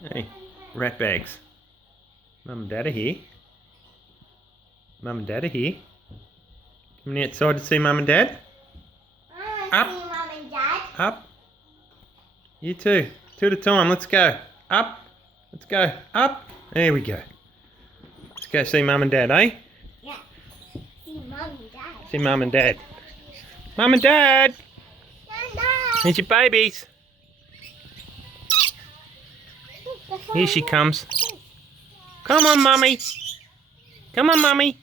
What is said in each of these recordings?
Hey, rat bags. Mum and Dad are here. Mum and Dad are here. Coming outside to see Mum and Dad? I want to see Mum and Dad. Up. You too. Two at a time. Let's go. Up. Let's go. Up. There we go. Let's go see Mum and Dad, eh? Yeah. See Mum and Dad. See Mum and Dad. Mum and Dad! Dad. Here's your babies. Here she comes. Come on, Mummy. Come on, Mummy.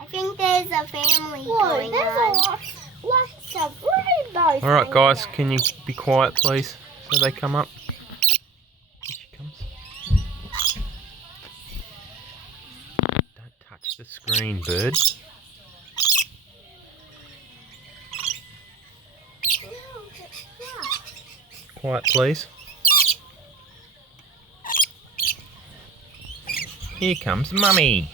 I think there's a family going on. Lots of rainbows. Alright guys, can you be quiet please so they come up? Here she comes. Don't touch the screen, bird. Quiet please. Here comes Mummy.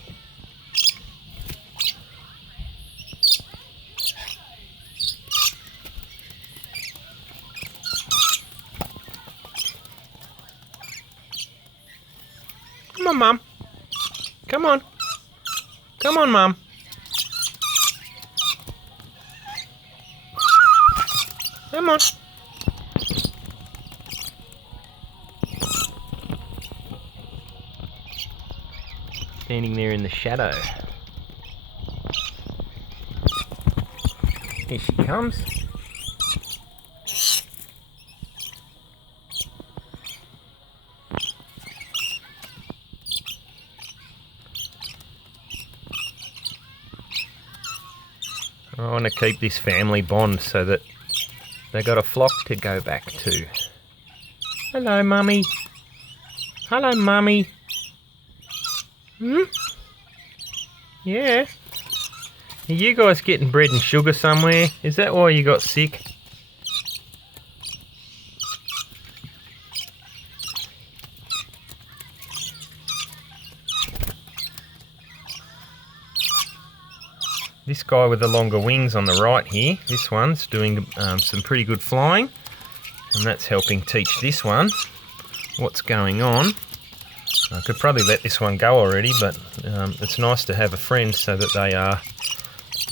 Come on, Mum. Come on. Come on, Mum. Come on. Standing there in the shadow. Here she comes. I want to keep this family bond so that they got a flock to go back to. Hello, Mummy. Hello, Mummy. Hmm? Yeah. Are you guys getting bread and sugar somewhere? Is that why you got sick? This guy with the longer wings on the right here, this one's doing some pretty good flying, and that's helping teach this one what's going on. I could probably let this one go already, but it's nice to have a friend so that they are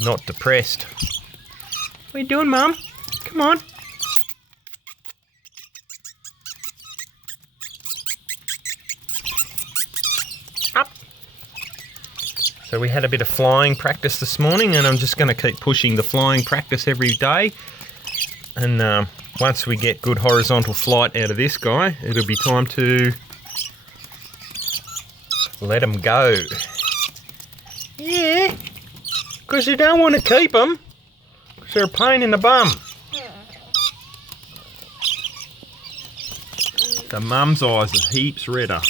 not depressed. What are you doing, Mum? Come on. Up. So we had a bit of flying practice this morning, and I'm just going to keep pushing the flying practice every day. And once we get good horizontal flight out of this guy, it'll be time to let them go. Yeah, because you don't want to keep them, because they're a pain in the bum. The mum's eyes are heaps redder.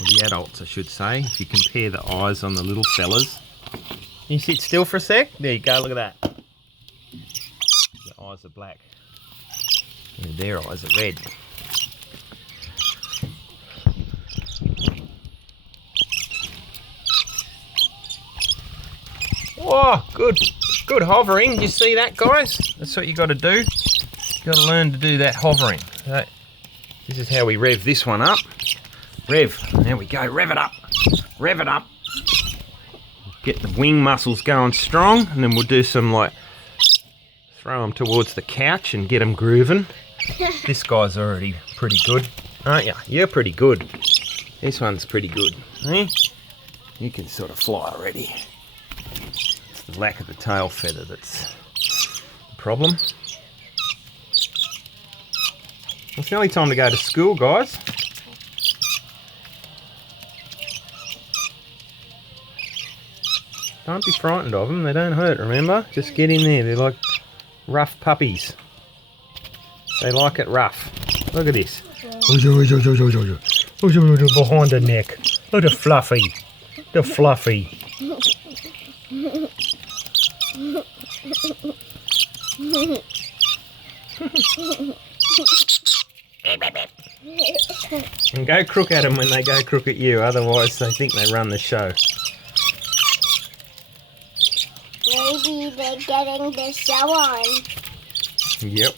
Or the adults, I should say, if you compare the eyes on the little fellas. Can you sit still for a sec? There you go, look at that. The eyes are black. And their eyes are red. Oh, good hovering. Did you see that, guys? That's what you got to do. You got to learn to do that hovering. So, this is how we rev this one up. Rev. There we go. Rev it up. Rev it up. Get the wing muscles going strong, and then we'll do some throw them towards the couch and get them grooving. This guy's already pretty good, aren't you? You're pretty good. This one's pretty good. Eh? You can sort of fly already. It's the lack of the tail feather that's the problem. It's nearly time to go to school, guys. Don't be frightened of them, they don't hurt, remember? Just get in there, they're like rough puppies. They like it rough. Look at this. Behind the neck. Look at Fluffy. The Fluffy. And go crook at them when they go crook at you, otherwise they think they run the show. Maybe they're getting the show on. Yep.